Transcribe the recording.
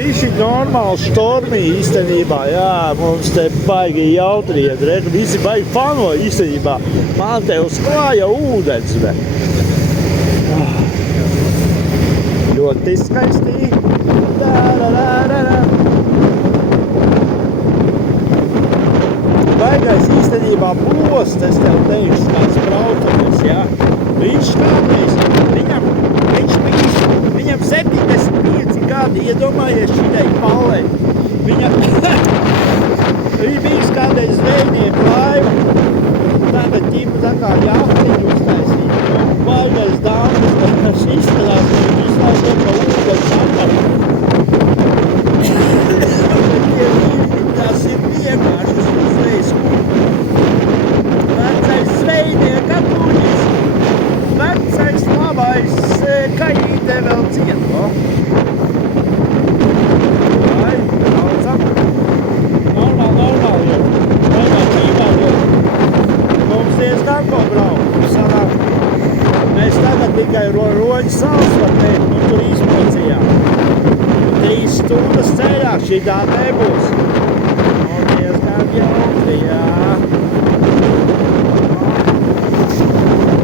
Visi normāli stormī īstenībā, jā, mums te baigi jautriet, visi baigi fano īstenībā. Man te uz klāja ūdens, bet. Ļoti skaisti. Baigais īstenībā post, es tev teikšu, kāds braucamies, jā. Viņš kādreiz, viņam 75 gadi, iedomājies šitai palei. Viņa bijis kādreiz zvejnieku laiva, tagad ķipa tā kā jahtiņu uztaisīja. Baigais dāmas, kas izskatās, viņi izlaiž to, ka ūdens apar. Tas ir vienkārši uzreiz. Vecais zvejnieka kuģis, vecais labais kaīte vēl ciet, no? Vai, braucam. Normāli jau. Mums diezgan ko braukt. Sanāk, mēs tagad tikai Roņu salas var teikt, nu tur izmocījām. 3 stundas ceļā šitā nebūs.